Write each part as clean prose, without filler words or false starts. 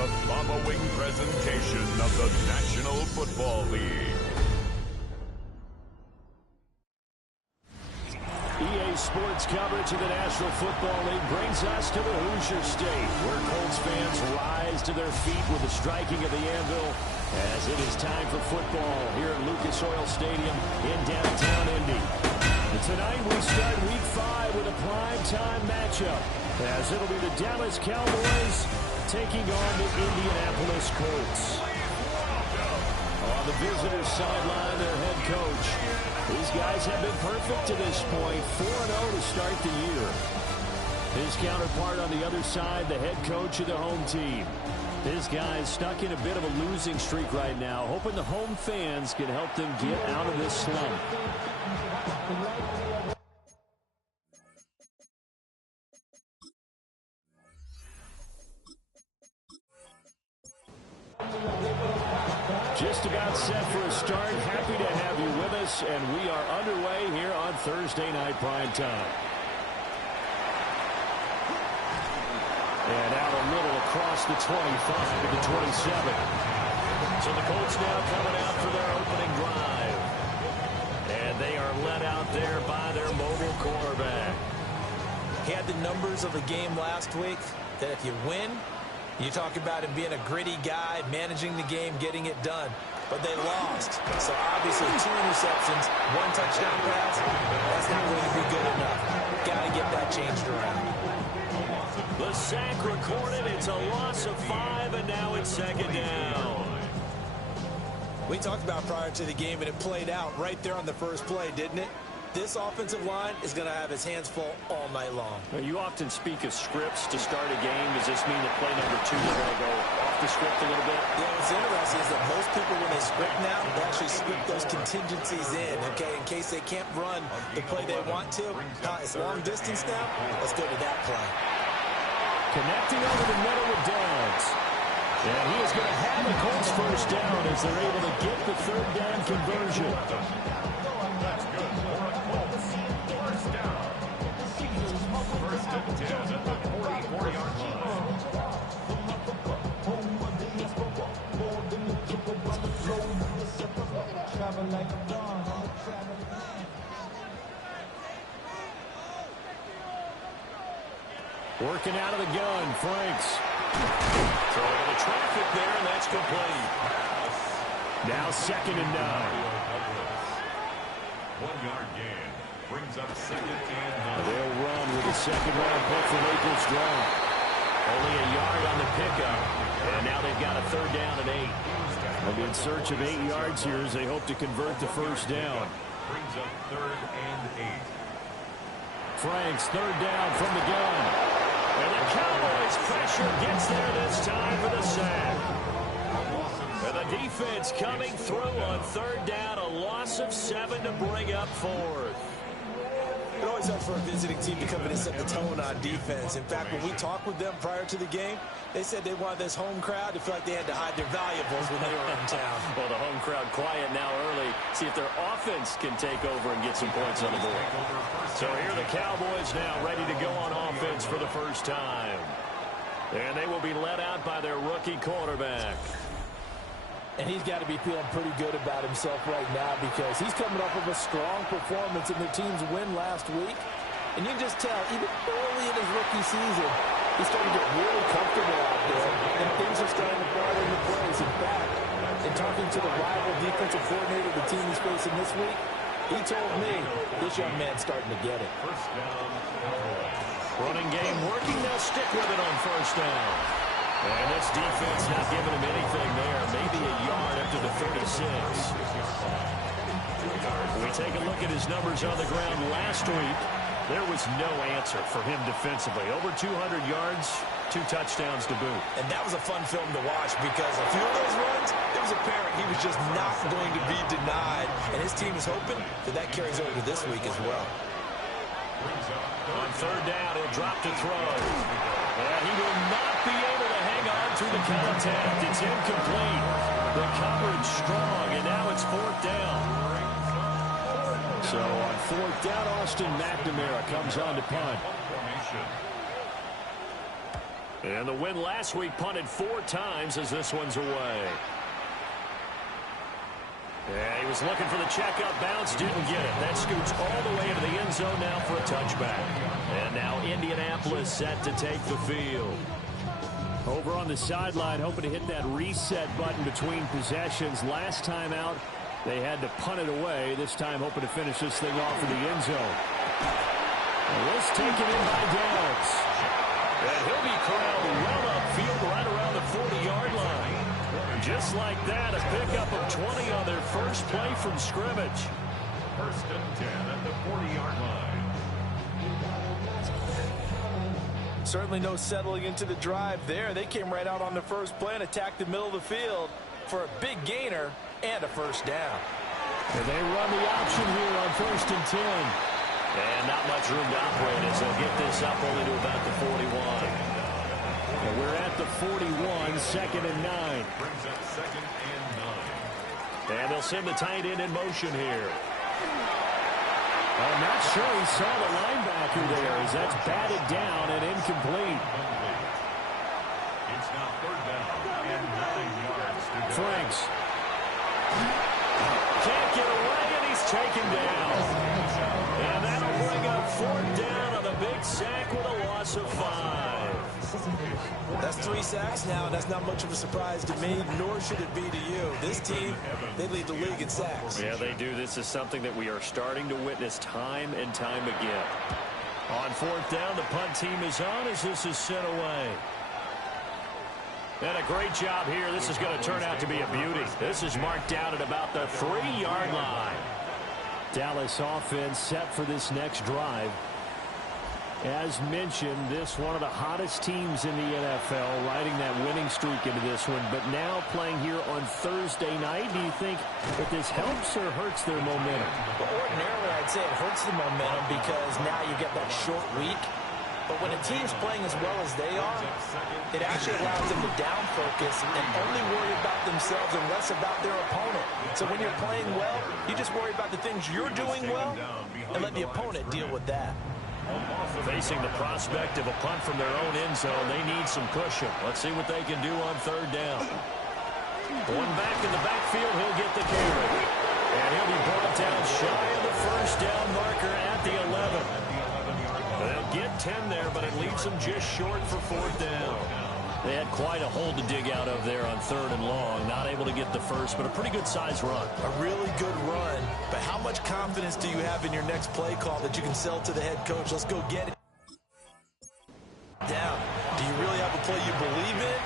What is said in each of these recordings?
the following presentation of the National Football League. EA Sports coverage of the National Football League brings us to the Hoosier State, where Colts fans rise to their feet with the striking of the anvil as it is time for football here at Lucas Oil Stadium in downtown Indy. And tonight we start Week 5 with a primetime matchup, as it'll be the Dallas Cowboys taking on the Indianapolis Colts. On the visitors' sideline, their head coach. These guys have been perfect to this point, 4-0 to start the year. His counterpart on the other side, the head coach of the home team. His guys stuck in a bit of a losing streak right now, hoping the home fans can help them get out of this slump. Just about set for a start. Happy to have you with us, and we are underway here on Thursday Night Prime Time. And out a little across the 25 to the 27. So the Colts now coming out for their opening drive. And they are led out there by their mobile quarterback. He had the numbers of the game last week that if you win, you talk about him being a gritty guy, managing the game, getting it done. But they lost. So obviously 2 interceptions, 1 touchdown pass, that's not going to be good enough. Got to get that changed around. The sack recorded. It's a loss of 5, and now it's second down. We talked about prior to the game, and it played out right there on the first play, didn't it? This offensive line is going to have his hands full all night long. Well, you often speak of scripts to start a game. Does this mean that play number 2 is going to go off the script a little bit? Yeah, what's interesting is that most people, when they script now, they actually script those contingencies in, okay, in case they can't run the play they want to. It's long distance now. Let's go to that play. Connecting over the middle with Downs. And he is going to have the Colts first down as they're able to get the third down conversion. That's good for a Colts. First down. First and 10 at the 44-yard line. Working out of the gun, Franks. Throwing the traffic there, and that's complete. Now second and 9. 1-yard gain brings up second and 9. They'll run with a second-round pick from April's draw. Only a yard on the pickup, and now they've got a third down and 8. They'll be in search of 8 yards here as they hope to convert the first down. Brings up third and 8. Franks, third down from the gun. And the Cowboys pressure gets there this time for the sack. And the defense coming through on third down, a loss of 7 to bring up fourth. It always helps for a visiting team to come in and set the tone on defense. In fact, when we talked with them prior to the game, they said they wanted this home crowd to feel like they had to hide their valuables when they were in town. Well, the home crowd quiet now early. See if their offense can take over and get some points on the board. So here are the Cowboys now ready to go on offense for the first time. And they will be led out by their rookie quarterback. And he's got to be feeling pretty good about himself right now because he's coming off of a strong performance in their team's win last week. And you can just tell, even early in his rookie season, he's starting to get really comfortable out there, and things are starting to fall into place. In fact, in talking to the rival defensive coordinator the team is facing this week, he told me this young man's starting to get it. First down. Running game working. They'll stick with it on first down. And this defense not giving him anything there. Maybe a yard up to the 36. We take a look at his numbers on the ground last week. There was no answer for him defensively. Over 200 yards, 2 touchdowns to boot. And that was a fun film to watch because a few of those runs, it was apparent he was just not going to be denied. And his team is hoping that that carries over to this week as well. On third down, he'll drop to throw. And he will not be able to hang on to the contact. It's incomplete. The coverage strong, and now it's fourth down. So on fourth down, Austin McNamara comes on to punt. And the win last week punted 4 times as this one's away. Yeah, he was looking for the checkup bounce, didn't get it. That scoots all the way into the end zone now for a touchback. And now Indianapolis set to take the field. Over on the sideline, hoping to hit that reset button between possessions. Last time out, they had to punt it away. This time, hoping to finish this thing off in the end zone. And this taken in by Downs. And he'll be corralled well upfield right around the 40-yard line. Just like that, a pickup of 20 on their first play from scrimmage. First and 10 at the 40-yard line. Certainly no settling into the drive there. They came right out on the first play and attacked the middle of the field for a big gainer and a first down. And they run the option here on first and 10. And not much room to operate as they'll get this up only to about the 41. And we're at the 41, second and 9. Brings up second and 9. And they'll send the tight end in motion here. I'm not sure he saw the linebacker there as that's batted down and incomplete. It's now third down and 9 yards to go. Franks. Can't get away, and he's taken down. And that'll bring up fourth down on the big sack with a loss of 5. That's 3 sacks now, and that's not much of a surprise to me, nor should it be to you. This team, they lead the league in sacks. Yeah, they do. This is something that we are starting to witness time and time again. On fourth down, the punt team is on as this is sent away. And a great job here. This is going to turn out to be a beauty. This is marked down at about the 3-yard line. Dallas offense set for this next drive. As mentioned, this one of the hottest teams in the NFL, riding that winning streak into this one, but now playing here on Thursday night. Do you think that this helps or hurts their momentum? Well, ordinarily, I'd say it hurts the momentum because now you get that short week. But when a team's playing as well as they are, it actually allows them to down focus and only worry about themselves and less about their opponent. So when you're playing well, you just worry about the things you're doing well and let the opponent deal with that. Facing the prospect of a punt from their own end zone, they need some cushion. Let's see what they can do on third down. One back in the backfield, he'll get the carry. And he'll be brought down shy of the first down marker at the 11. They'll get 10 there, but it leaves them just short for fourth down. They had quite a hole to dig out of there on third and long. Not able to get the first, but a pretty good-sized run. A really good run, but how much confidence do you have in your next play call that you can sell to the head coach? Let's go get it. Down. Do you really have a play you believe in,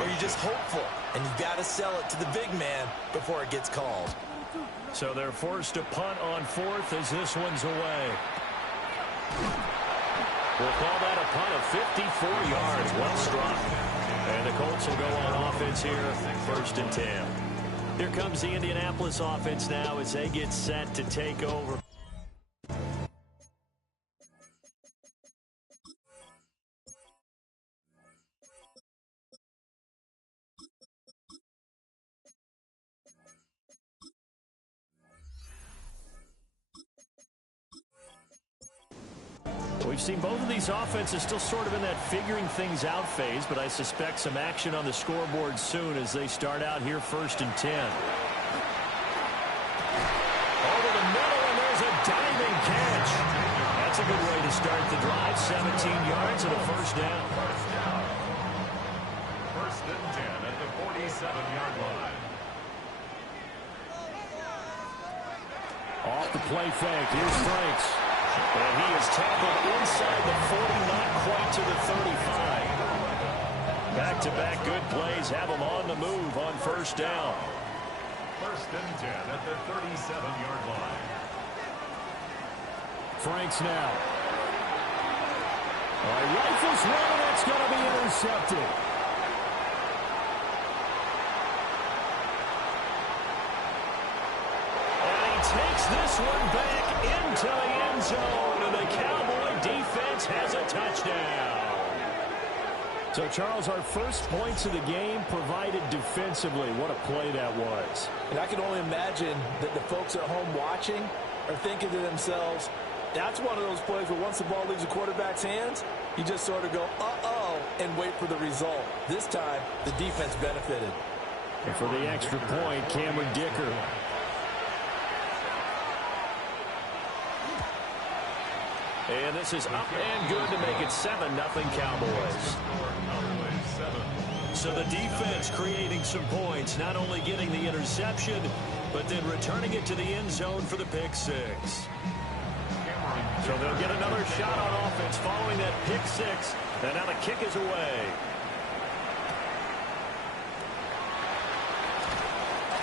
or are you just hopeful? And you've got to sell it to the big man before it gets called. So they're forced to punt on fourth as this one's away. We'll call that a punt of 54 yards. Well struck. And the Colts will go on offense here, first and 10. Here comes the Indianapolis offense now as they get set to take over. We've seen both of these offenses still sort of in that figuring things out phase, but I suspect some action on the scoreboard soon as they start out here first and 10. Over the middle, and there's a diving catch. That's a good way to start the drive. 17 yards and a first down. First and 10 at the 47-yard line. Off the play fake. Here's Franks. And he is tackled inside the 40, not quite to the 35. Back-to-back good plays have him on the move on first down. First and 10 at the 37-yard line. Franks now. Rifles one, and that's going to be intercepted. And he takes this one back into the end zone, and the Cowboy defense has a touchdown. So, Charles, our first points of the game provided defensively. What a play that was. And I can only imagine that the folks at home watching are thinking to themselves, that's one of those plays where once the ball leaves the quarterback's hands, you just sort of go, uh-oh, and wait for the result. This time, the defense benefited. And for the extra point, Cameron Dicker. And this is up and good to make it 7-0 Cowboys. So the defense creating some points, not only getting the interception, but then returning it to the end zone for the pick six. So they'll get another shot on offense following that pick six. And now the kick is away.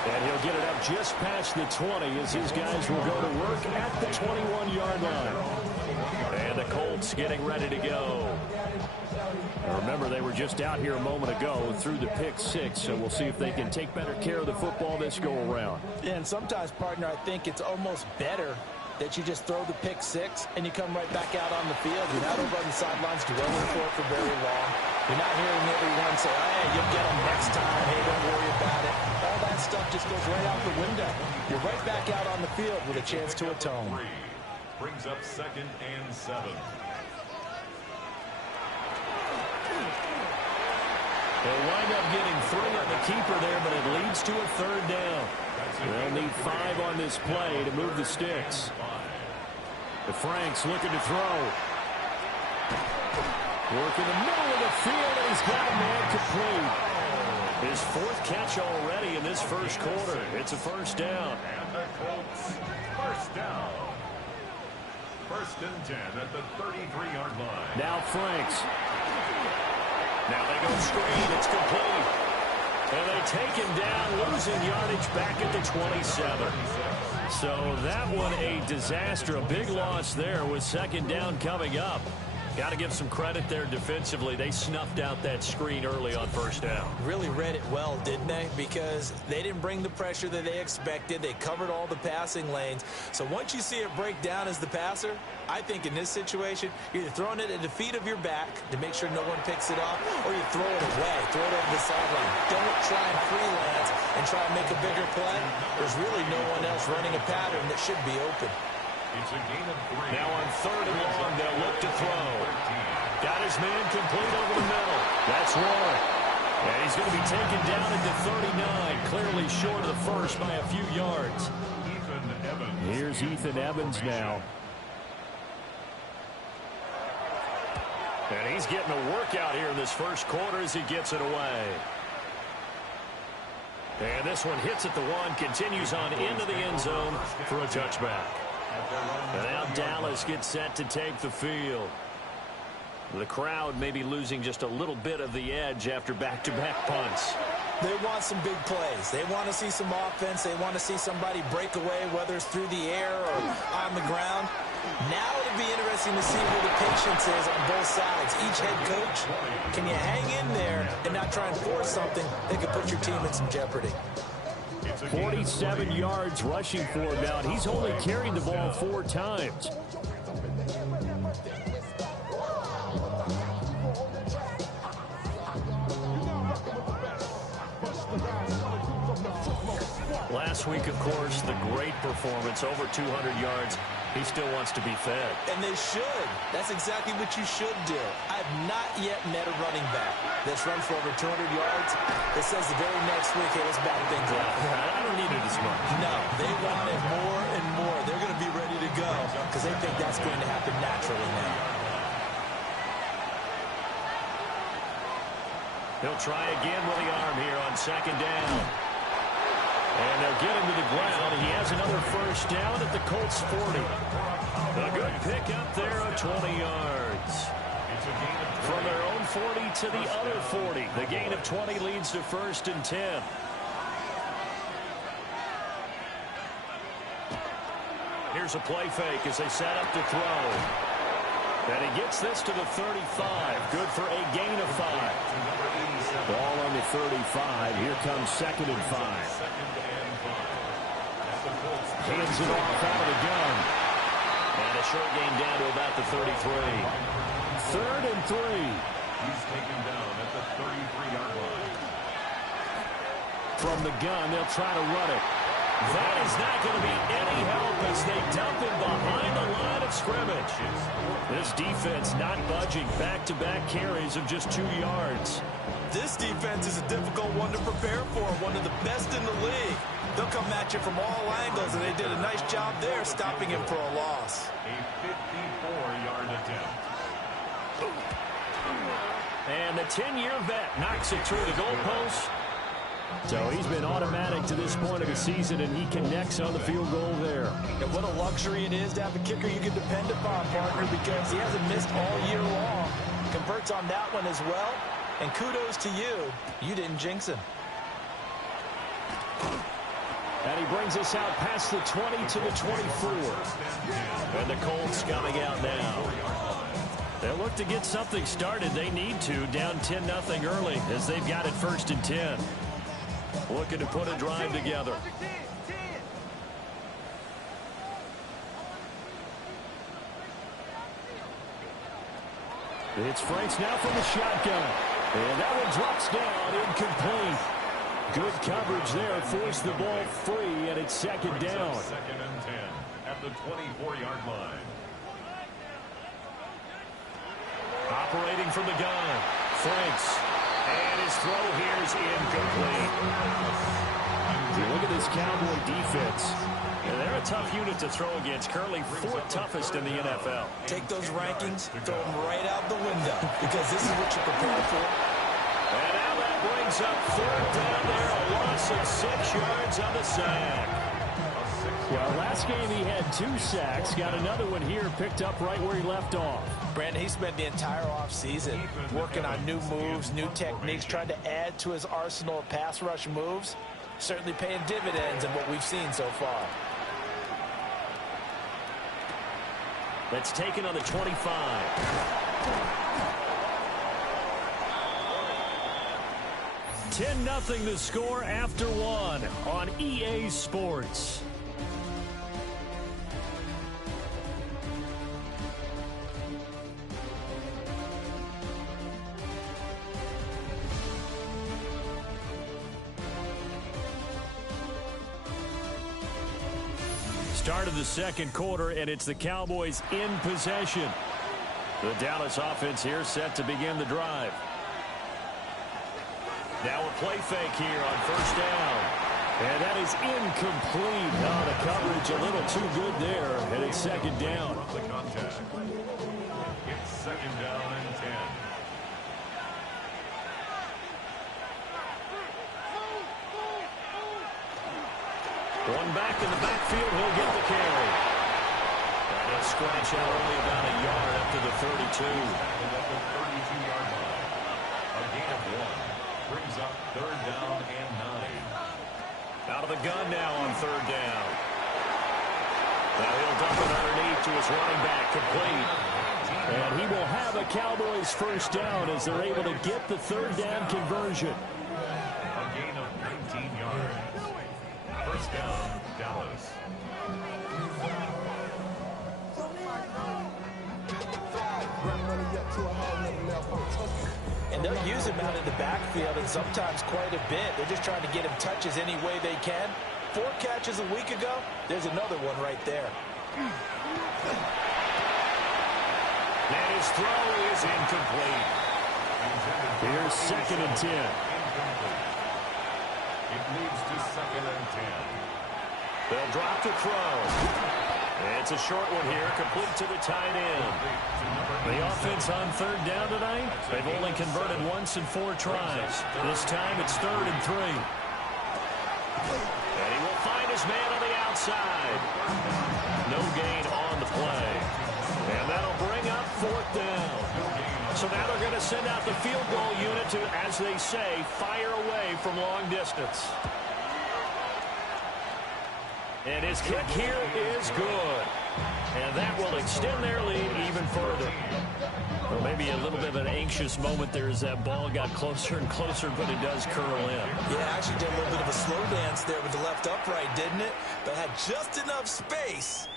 And he'll get it up just past the 20 as his guys will go to work at the 21-yard line. And the Colts getting ready to go. Now remember, they were just out here a moment ago through the pick six, so we'll see if they can take better care of the football this go-around. And sometimes, partner, I think it's almost better that you just throw the pick six and you come right back out on the field. You're not over on the sidelines dwelling for it for very long. You're not hearing everyone say, hey, you'll get them next time. Hey, don't worry about it. All that stuff just goes right out the window. You're right back out on the field with a chance to atone. Brings up 2nd and 7. They'll wind up getting 3 on the keeper there, but it leads to a 3rd down. They'll need 5 on this play to move the sticks. The Franks looking to throw. Work in the middle of the field, and he's got a man complete. His 4th catch already in this first quarter. It's a 1st down. And the Colts, 1st down. 1st and 10 at the 33-yard line. Now Franks. Now they go screen. It's complete. And they take him down, losing yardage back at the 27. So that one a disaster. A big loss there with 2nd down coming up. Got to give some credit there defensively. They snuffed out that screen early on 1st down. Really read it well, didn't they? Because they didn't bring the pressure that they expected. They covered all the passing lanes. So once you see it break down as the passer, I think in this situation, you're either throwing it at the feet of your back to make sure no one picks it off, or you throw it away, throw it over the sideline. Don't try and freelance and try and make a bigger play. There's really no one else running a pattern that should be open. It's a gain of 3. Now on 3rd and long, they'll look to throw. Got his man complete over the middle. That's one. And he's going to be taken down at the 39, clearly short of the first by a few yards. Here's Ethan Evans now. And he's getting a workout here in this first quarter as he gets it away. And this one hits at the 1, continues on into the end zone for a touchback. And now Dallas gets set to take the field. The crowd may be losing just a little bit of the edge after back-to-back punts. They want some big plays. They want to see some offense. They want to see somebody break away, whether it's through the air or on the ground. Now it'll be interesting to see where the patience is on both sides. Each head coach, can you hang in there and not try and force something that could put your team in some jeopardy? 47 yards rushing for him now. He's only carried the ball 4 times. Last week, of course, the great performance, over 200 yards. He still wants to be fed. And they should. That's exactly what you should do. I've not yet met a running back that's run for over 200 yards that says the very next week, hey, let's back things up. I don't need it as much. No, they want it more and more. They're going to be ready to go because they think that's going to happen naturally now. He'll try again with the arm here on 2nd down. And they'll get him to the ground. He has another 1st down at the Colts 40. A good pickup there of 20 yards. From their own 40 to the other 40. The gain of 20 leads to 1st and 10. Here's a play fake as they set up to throw. And he gets this to the 35. Good for a gain of 5. Ball on the 35. Here comes 2nd and 5. Hands it off out of the gun. And a short gain down to about the 33. 3rd and 3. He's taken down at the 33-yard line. From the gun, they'll try to run it. That is not going to be any help as they dump him behind the line of scrimmage. This defense not budging. Back-to-back carries of just 2 yards. This defense is a difficult one to prepare for, one of the best in the league. They'll come at you from all angles, and they did a nice job there stopping him for a loss. A 54-yard attempt. And the 10-year vet knocks it through the goalpost. So he's been automatic to this point of the season, and he connects on the field goal there. And what a luxury it is to have a kicker you can depend upon, partner, because he hasn't missed all year long. Converts on that one as well. And kudos to you. You didn't jinx him. And he brings us out past the 20 to the 24. And the Colts coming out now. They'll look to get something started. They need to, down 10-0 early as they've got it 1st and 10. Looking to put a drive together. It's Franks now from the shotgun. And that one drops down, incomplete. Good coverage there, forced the ball free, and it's 2nd down. 2nd and 10 at the 24-yard line. Operating from the gun, Franks. And his throw here is incomplete. You look at this Cowboy defense. And they're a tough unit to throw against. Currently 4th toughest in the NFL. Take those rankings, throw them right out the window, because this is what you're prepared for. And now that brings up 3rd down there. A loss of 6 yards on the sack. Well, last game he had 2 sacks. Got another one here, picked up right where he left off. Brandon, he spent the entire offseason working on new moves, new techniques, trying to add to his arsenal of pass rush moves. Certainly paying dividends in what we've seen so far. That's taken on the 25. 10-0 the score after 1 on EA Sports. Start of the 2nd quarter, and it's the Cowboys in possession. The Dallas offense here set to begin the drive. Now a play fake here on 1st down. And that is incomplete. Oh, the coverage a little too good there, and it's 2nd down. From the contact. It's 2nd down and 10. One back in the backfield, he'll get the carry. And he'll scratch out only about a yard up to the 32. At the 32-yard line. A gain of 1. Brings up 3rd down and 9. Out of the gun now on 3rd down. Now he'll dump it underneath to his running back, complete. And he will have a Cowboys 1st down as they're able to get the 3rd down conversion. A gain of 19 yards. 1st down, Dallas. And they'll use him out in the backfield, and sometimes quite a bit. They're just trying to get him touches any way they can. 4 catches a week ago. There's another one right there. And his throw is incomplete. Here's 2nd and 10. It moves to 2nd and 10. They'll drop to throw. It's a short one here, complete to the tight end. The offense on 3rd down tonight, they've only converted once in 4 tries. This time it's 3rd and 3. And he will find his man on the outside. No gain on the play. And that'll bring up 4th down. So now they're going to send out the field goal unit to, as they say, fire away from long distance. And his kick here is good. And that will extend their lead even further. Well, maybe a little bit of an anxious moment there as that ball got closer and closer, but it does curl in. Yeah, actually did a little bit of a slow dance there with the left upright, didn't it? But had just enough space,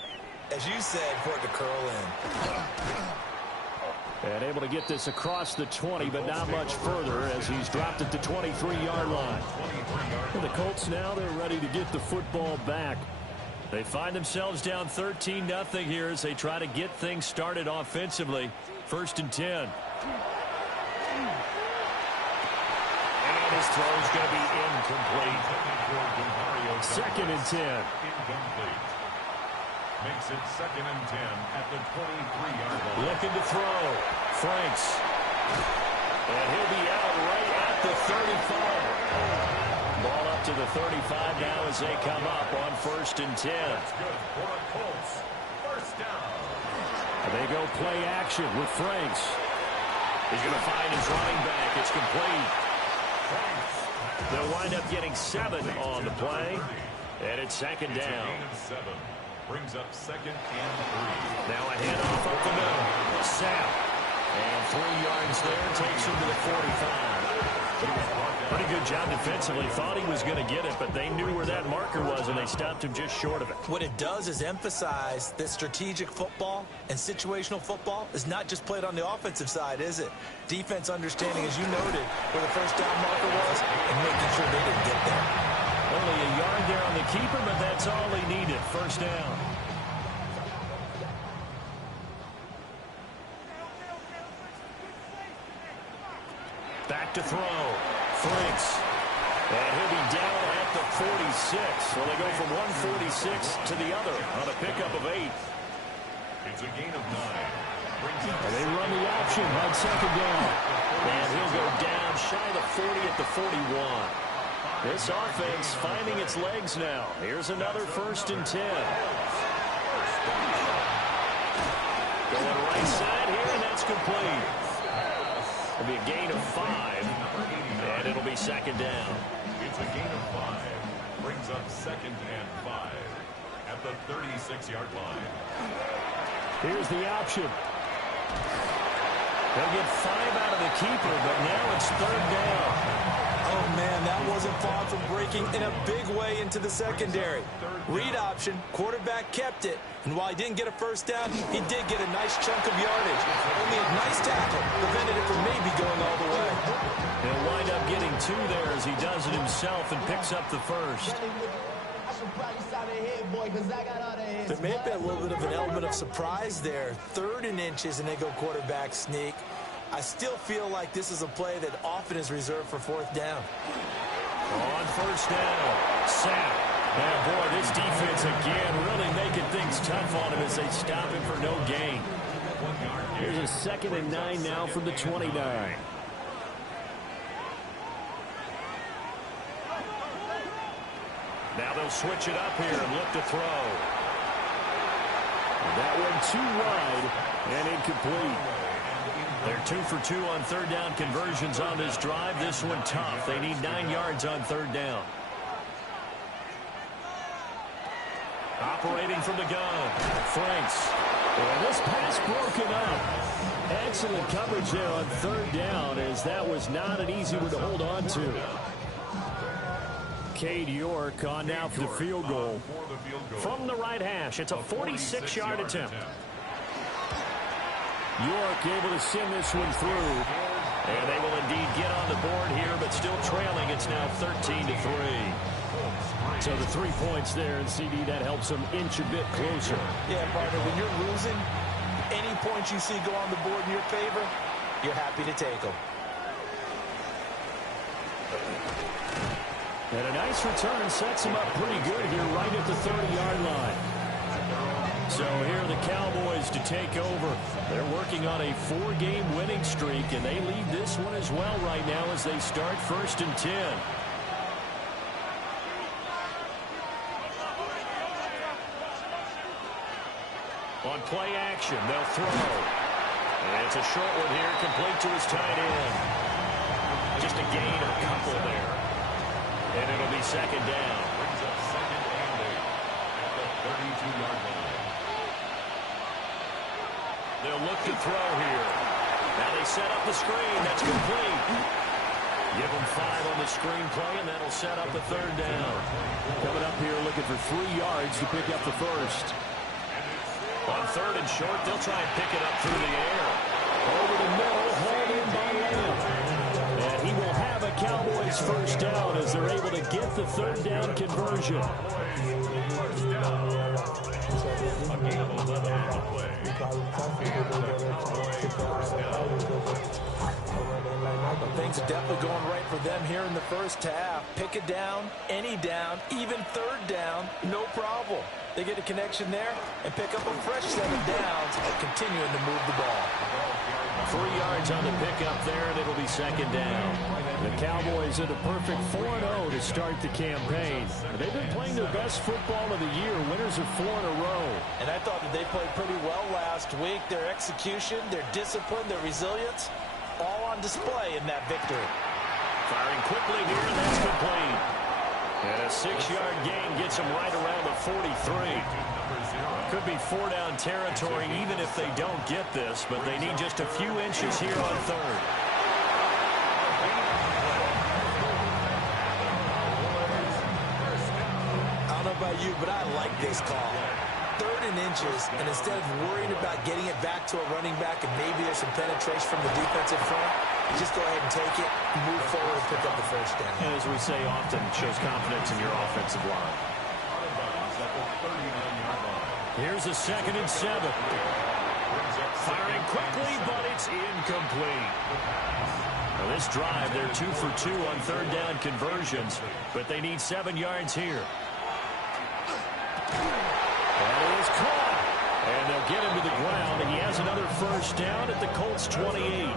as you said, for it to curl in. And able to get this across the 20, but not much further as he's dropped at the 23-yard line. And the Colts now, they're ready to get the football back. They find themselves down 13-0 here as they try to get things started offensively. 1st and 10. And his throw is going to be incomplete. 2nd and 10. Incomplete. Makes it 2nd and 10 at the 23-yard line. Looking to throw. Franks. And he'll be out right at the 35. Ball up to the 35 now as they come up on 1st and 10. That's good for the Colts. 1st down. And they go play action with Franks. He's going to find his running back. It's complete. They'll wind up getting 7 on the play. And it's 2nd down. It's a gain of 7. Brings up 2nd and 3. Now a handoff up the middle. Sapp. And 3 yards there. Takes him to the 45. Pretty good job defensively. Thought he was going to get it, but they knew where that marker was, and they stopped him just short of it. What it does is emphasize that strategic football and situational football is not just played on the offensive side, is it? Defense understanding, as you noted, where the 1st down marker was and making sure they didn't get there. Only a yard there on the keeper, but that's all he needed. 1st down. Back to throw. Franks. And he'll be down at the 46. So they go from 146 to the other on a pickup of 8. It's a gain of 9. And they run the option on 2nd down. And he'll go down shy of the 40 at the 41. This offense finding its legs now. Here's another 1st and 10. Going right side here, and that's complete. It'll be a gain of 5, and it'll be 2nd down. It's a gain of 5. Brings up 2nd and 5 at the 36-yard line. Here's the option. They'll get 5 out of the keeper, but now it's 3rd down. Oh, man, that wasn't far from breaking in a big way into the secondary. Read option, quarterback kept it. And while he didn't get a 1st down, he did get a nice chunk of yardage. Only a nice tackle prevented it from maybe going all the way. He'll wind up getting 2 there as he does it himself and picks up the 1st. There may have been a little bit of an element of surprise there. 3rd and inches, and they go quarterback sneak. I still feel like this is a play that often is reserved for 4th down. On 1st down, Sapp. And boy, this defense again really making things tough on him as they stop him for no gain. Here's a 2nd and 9 now from the 29. Now they'll switch it up here and look to throw. And that one too wide and incomplete. They're 2 for 2 on 3rd down conversions on this drive. This one tough. They need 9 yards on 3rd down. Operating from the gun, Franks. And this pass broken up. Excellent coverage there on 3rd down, as that was not an easy one to hold on to. Cade York on now for the field goal. From the right hash, it's a 46-yard attempt. York able to send this one through. And they will indeed get on the board here, but still trailing. It's now 13-3. So the 3 points there, and CD, that helps them inch a bit closer. Yeah, partner, when you're losing, any points you see go on the board in your favor, you're happy to take them. And a nice return sets them up pretty good here right at the 30-yard line. So here are the Cowboys to take over. They're working on a 4-game winning streak, and they lead this one as well right now as they start 1st and 10. On play action, they'll throw. And it's a short one here, complete to his tight end. Just a gain of a couple there. And it'll be 2nd down. Brings up 2nd and 8 at the 32-yard line. They'll look to throw here. Now they set up the screen. That's complete. Give them 5 on the screen play, and that'll set up the 3rd down. Coming up here looking for 3 yards to pick up the 1st. On 3rd and short, they'll try and pick it up through the air. Over the middle, hauled in by Lamb. And he will have a Cowboys first down as they're able to get the third down conversion. First down. A gain of 11 on the play. And the Cowboys first down. Things are definitely going right for them here in the first half. Pick a down, any down, even third down, no problem. They get a connection there and pick up a fresh 7 downs and continuing to move the ball. 3 yards on the pickup there, and it'll be second down. The Cowboys are the perfect 4-0 to start the campaign. They've been playing their best football of the year. Winners of 4 in a row. And I thought that they played pretty well last week. Their execution, their discipline, their resilience, all on display in that victory. Firing quickly here, and that's complete. And a 6-yard gain gets them right around the 43. Could be 4-down territory even if they don't get this, but they need just a few inches here on third. I don't know about you, but I like this call. 3rd and inches, and instead of worrying about getting it back to a running back and maybe there's some penetration from the defensive front, just go ahead and take it, move forward, and pick up the first down. And as we say often, it shows confidence in your offensive line. Here's a 2nd and 7. Firing quickly, but it's incomplete. Now this drive, they're 2 for 2 on third down conversions, but they need 7 yards here. That is caught. And they'll get him to the ground, and he has another first down at the Colts 28.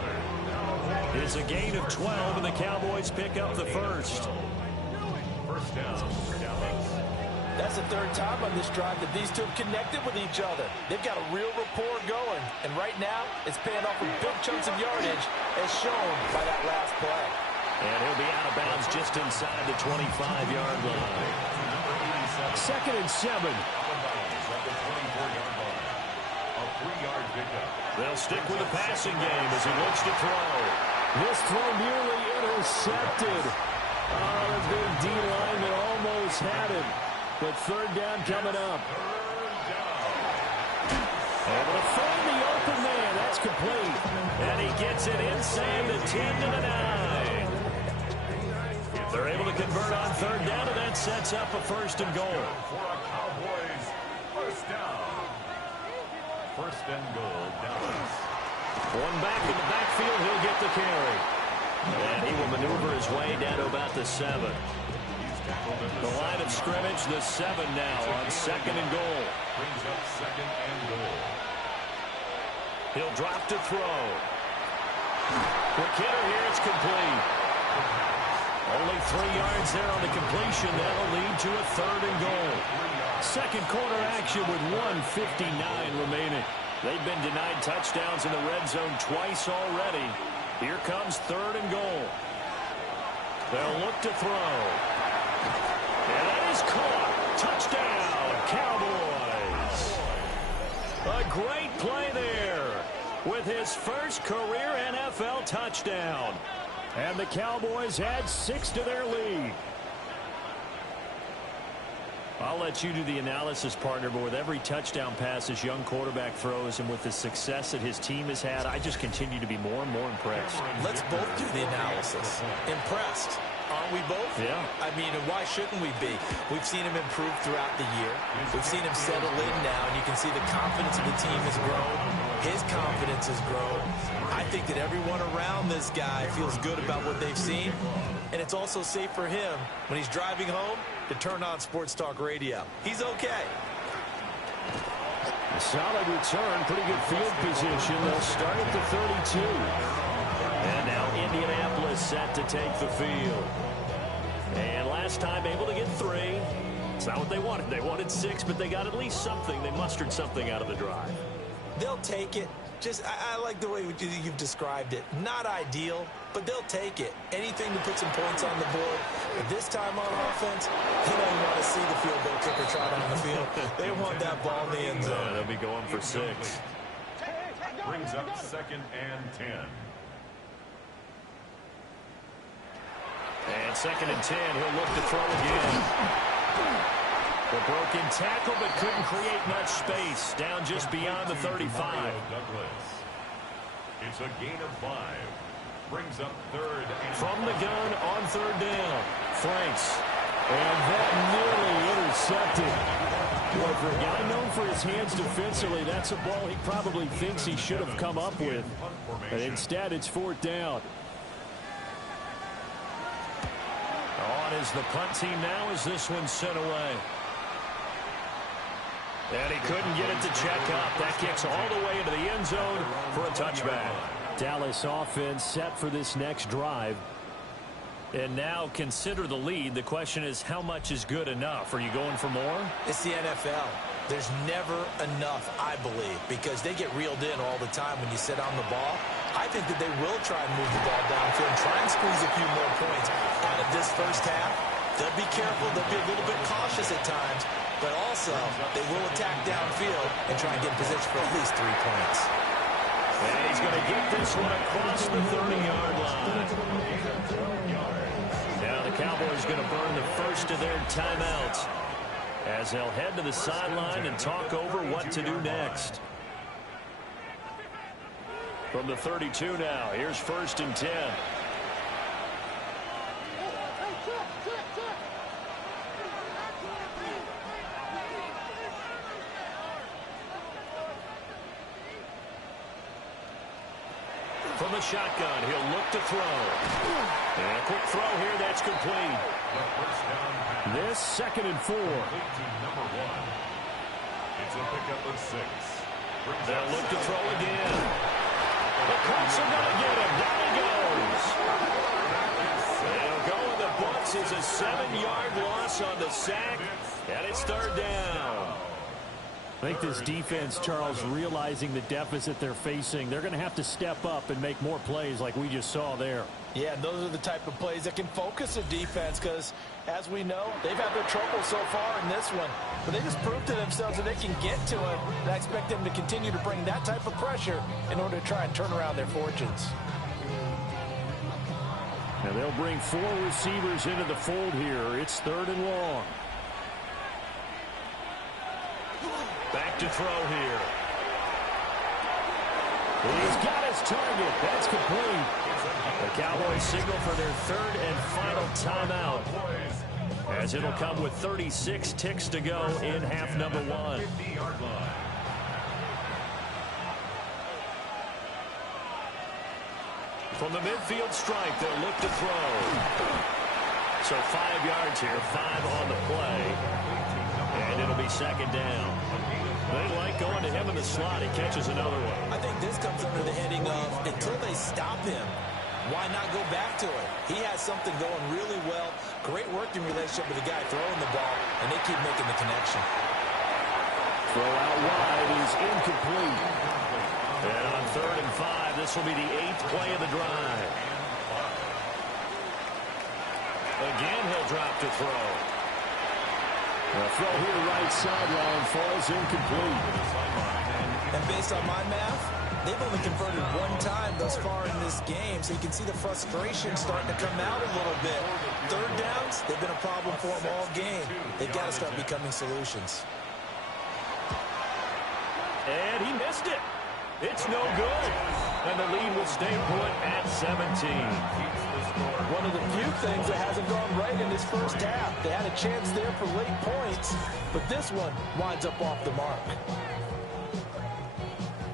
It's a gain of 12, and the Cowboys pick up the first. First down. That's the 3rd time on this drive that these two have connected with each other. They've got a real rapport going, and right now it's paying off with big chunks of yardage as shown by that last play. And he'll be out of bounds just inside the 25-yard line. 2nd and 7. They'll stick with the passing game as he looks to throw. This throw nearly intercepted. Oh, the big D lineman almost had it. But third down coming up. Able to find the open man. That's complete. And he gets it inside the 10 to the 9. If they're able to convert on third down, and that sets up a 1st and goal. For a Cowboys first down. 1st and goal, Dallas. One back in the backfield, he'll get the carry. And he will maneuver his way down to about the 7. The line of scrimmage, the 7 now on 2nd and goal. Brings up 2nd and goal. He'll drop to throw. The kidder here, it's complete. Only 3 yards there on the completion. That'll lead to a 3rd and goal. Second quarter action with 1:59 remaining. They've been denied touchdowns in the red zone twice already. Here comes 3rd and goal. They'll look to throw. And that is caught. Touchdown, Cowboys. A great play there with his first career NFL touchdown. And the Cowboys add 6 to their lead. I'll let you do the analysis, partner, but with every touchdown pass this young quarterback throws and with the success that his team has had, I just continue to be more and more impressed. Let's both do the analysis. Impressed. Aren't we both? Yeah. I mean, and why shouldn't we be? We've seen him improve throughout the year. We've seen him settle in now, and you can see the confidence of the team has grown. His confidence has grown. I think that everyone around this guy feels good about what they've seen, and it's also safe for him when he's driving home to turn on Sports Talk Radio. He's okay. A solid return, pretty good field position. They'll start at the 32. And now Indianapolis set to take the field. And last time able to get 3. It's not what they wanted. They wanted 6, but they got at least something. They mustered something out of the drive. They'll take it. I like the way you've described it. Not ideal, but they'll take it. Anything to put some points on the board. But this time on offense, they don't want to see the field goal kicker trot on the field. They want that ball in the end zone. They'll be going for 6. Brings up 2nd and 10. And 2nd and 10, he'll look to throw again. The broken tackle, but couldn't create much space. Down just beyond the 35. Douglas. It's a gain of 5. Brings up third. From the gun on third down. Franks. And that nearly intercepted. Boy, for a guy known for his hands defensively, that's a ball he probably thinks he should have come up with. But instead, it's fourth down. On is the punt team now as this one's sent away. And he couldn't get it to check up. That kicks all the way into the end zone for a touchback. Dallas offense set for this next drive. And now consider the lead. The question is, how much is good enough? Are you going for more? It's the NFL. There's never enough, I believe, because they get reeled in all the time when you sit on the ball. I think that they will try and move the ball downfield and try and squeeze a few more points out of this first half. They'll be careful. They'll be a little bit cautious at times, but also they will attack downfield and try and get in position for at least 3 points. And he's going to get this one across the 30-yard line. Now the Cowboys going to burn the first of their timeouts as they'll head to the sideline and talk over what to do next. From the 32 now, here's 1st and 10. From the shotgun, he'll look to throw. And a quick throw here, that's complete. This 2nd and 4. Number 1. It's a pickup of 6. They'll look to throw again. The Colts are going to get him. Down he goes. They'll go in the books as a 7-yard loss on the sack. And it's 3rd down. I think this defense, Charles, realizing the deficit they're facing, they're going to have to step up and make more plays like we just saw there. Yeah, those are the type of plays that can focus a defense because, as we know, they've had their trouble so far in this one. But they just proved to themselves that they can get to it, and I expect them to continue to bring that type of pressure in order to try and turn around their fortunes. Now they'll bring 4 receivers into the fold here. It's 3rd and long. Back to throw here. And he's got his target. That's complete. The Cowboys signal for their 3rd and final timeout, as it'll come with 36 ticks to go in half number 1. From the midfield strike, they'll look to throw. So 5 yards here, 5 on the play. And it'll be 2nd down. They like going to him in the slot. He catches another one. I think this comes under the heading of, until they stop him, why not go back to it? He has something going really well. Great working relationship with the guy throwing the ball, and they keep making the connection. Throw out wide is incomplete. And on 3rd and 5, this will be the 8th play of the drive. Again, he'll drop to throw. The throw here right sideline falls incomplete. And based on my math, they've only converted 1 time thus far in this game, so you can see the frustration starting to come out a little bit. 3rd downs, they've been a problem for them all game. They've got to start becoming solutions. And he missed it. It's no good. And the lead will stay put at 17. One of the few things that hasn't gone right in this first half. They had a chance there for late points, but this one winds up off the mark.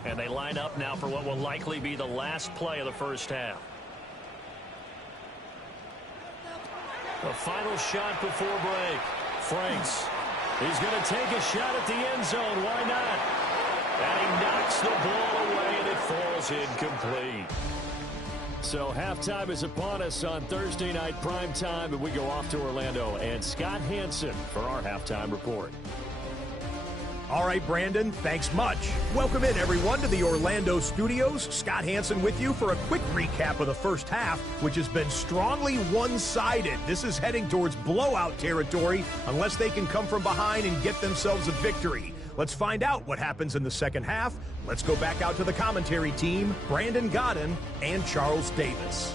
And they line up now for what will likely be the last play of the first half. The final shot before break. Franks. He's going to take a shot at the end zone. Why not? And he knocks the ball away, and it falls incomplete. So halftime is upon us on Thursday night primetime, and we go off to Orlando. And Scott Hansen for our halftime report. All right, Brandon, thanks much. Welcome in, everyone, to the Orlando studios. Scott Hansen with you for a quick recap of the first half, which has been strongly one-sided. This is heading towards blowout territory unless they can come from behind and get themselves a victory. Let's find out what happens in the second half. Let's go back out to the commentary team, Brandon Godden and Charles Davis.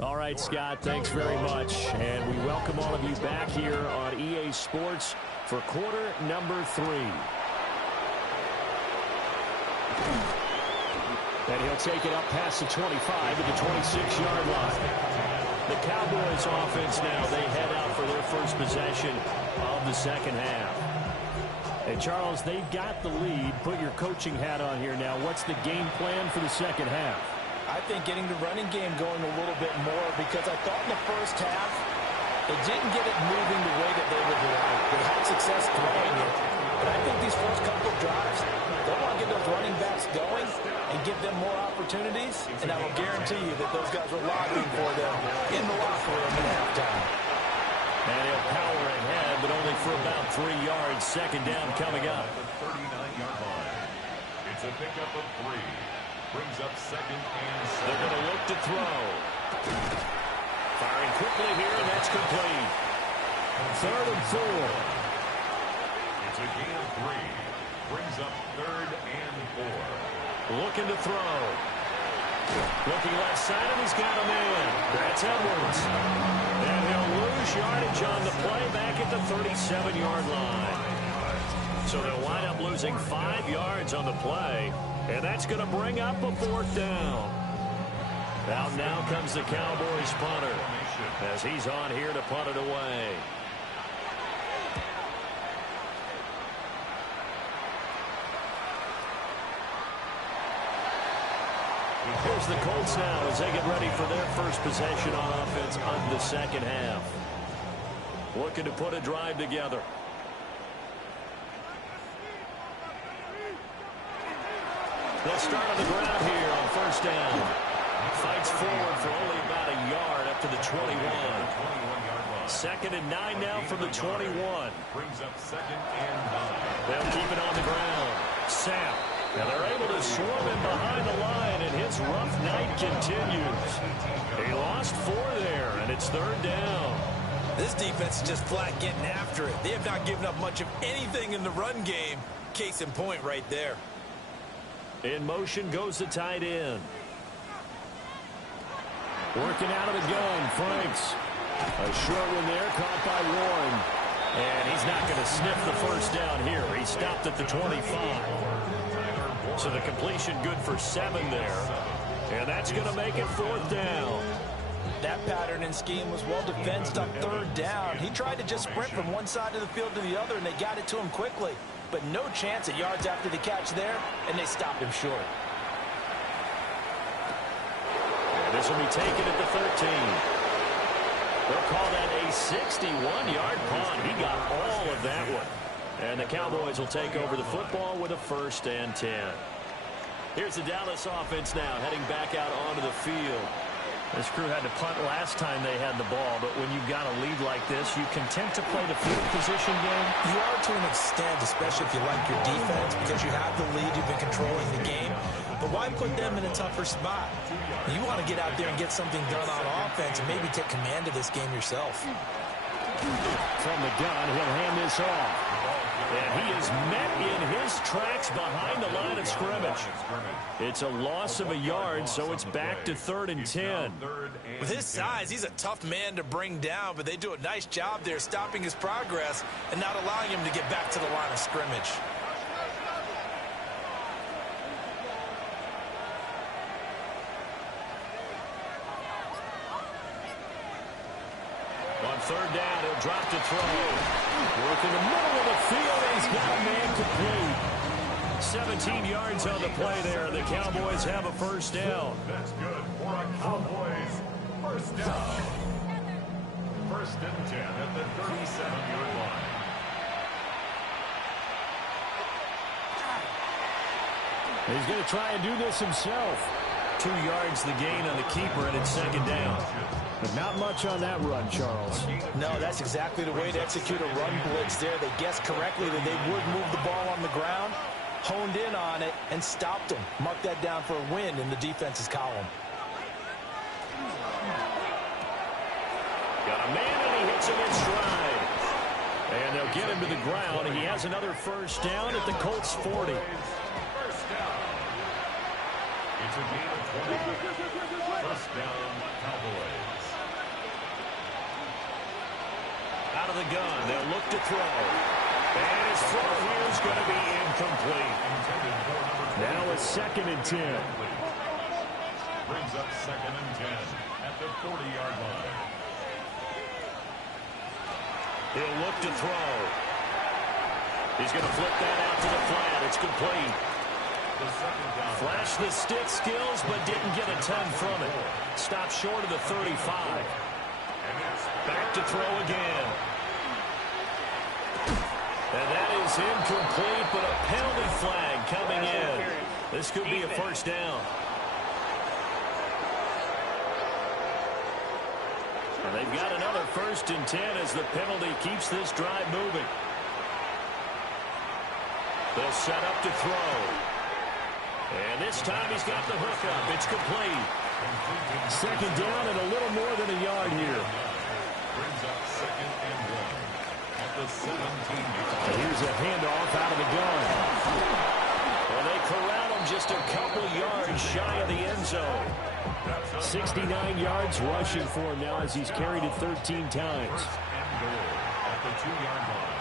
All right, Scott, thanks very much. And we welcome all of you back here on EA Sports for quarter number 3. And he'll take it up past the 25 at the 26-yard line. The Cowboys offense now, they head out for their first possession of the second half. Hey, Charles, they've got the lead. Put your coaching hat on here now. What's the game plan for the second half? I think getting the running game going a little bit more, because I thought in the first half they didn't get it moving the way that they would like. They had success throwing it, but I think these first couple of drives, they want to get those running backs going and give them more opportunities, and I will guarantee you that those guys were lobbying for them in the locker room at halftime. And he'll power ahead, but only for about 3 yards. Second down coming up. The 39-yard line. It's a pickup of 3. Brings up second and 7. They're going to look to throw. Firing quickly here, and that's complete. 3rd and 4. It's a gain of 3. Brings up 3rd and 4. Looking to throw. Looking left side, and he's got him in. That's Edwards. And he'll lose yardage on the play back at the 37-yard line. So they'll wind up losing 5 yards on the play, and that's going to bring up a 4th down. Out now comes the Cowboys punter as he's on here to punt it away. Here's the Colts now as they get ready for their first possession on offense of the second half. Looking to put a drive together. They'll start on the ground here on 1st down. Fights forward for only about a yard up to the 21. 2nd and 9 now from the 21. Brings up 2nd and 9. They'll keep it on the ground. Sam. Now they're able to swarm him behind the line, and his rough night continues. He lost 4 there, and it's 3rd down. This defense is just flat getting after it. They have not given up much of anything in the run game. Case in point right there. In motion goes the tight end. Working out of the gun, Franks. A short one there, caught by Warren. And he's not going to sniff the first down here. He stopped at the 25. So the completion good for 7 there. And that's going to make it 4th down. That pattern and scheme was well defensed on 3rd down. He tried to just sprint from one side of the field to the other, and they got it to him quickly. But no chance at yards after the catch there, and they stopped him short. And this will be taken at the 13. They'll call that a 61-yard punt. He got all of that one. And the Cowboys will take over the football with a 1st and 10. Here's the Dallas offense now heading back out onto the field. This crew had to punt last time they had the ball, but when you've got a lead like this, you content to play the field position game? You are to an extent, especially if you like your defense, because you have the lead, you've been controlling the game. But why put them in a tougher spot? You want to get out there and get something done on offense and maybe take command of this game yourself. From the gun, he'll hand this off. And he is met in his tracks behind the line of scrimmage. It's a loss of a yard, so it's back to 3rd and 10. With his size, he's a tough man to bring down, but they do a nice job there stopping his progress and not allowing him to get back to the line of scrimmage. On 3rd down, he'll drop to throw. Work in the middle of the field, and he's got a man complete. 17 yards on the play there, and the Cowboys have a 1st down. That's good for a Cowboys 1st down. 1st and 10 at the 37-yard line. He's going to try and do this himself. 2 yards the gain on the keeper, and it's 2nd down. But not much on that run, Charles. No, that's exactly the way to execute a run blitz there. They guessed correctly that they would move the ball on the ground, honed in on it, and stopped them. Mark that down for a win in the defense's column. Got a man, and he hits him in stride. And they'll get him to the ground. He has another 1st down at the Colts 40. 1st down. It's a gain of 20. 1st down, Cowboys. Out of the gun, they'll look to throw. And his throw here is going to be incomplete. Now a 2nd and 10. Brings up 2nd and 10 at the 40-yard line. He'll look to throw. He's going to flip that out to the flat. It's complete. Flashed the stick skills, but didn't get a ton from it. Stopped short of the 35. Back to throw again. And that is incomplete, but a penalty flag coming in. This could be a first down. And they've got another 1st and 10 as the penalty keeps this drive moving. They'll set up to throw. And this time he's got the hook up. It's complete. 2nd down and a little more than a yard here. Brings up 2nd and 1 at the 17-yard. Here's a handoff out of the gun. Well, they corral him just a couple yards shy of the end zone. 69 yards rushing for him now as he's carried it 13 times. At the 2-yard line.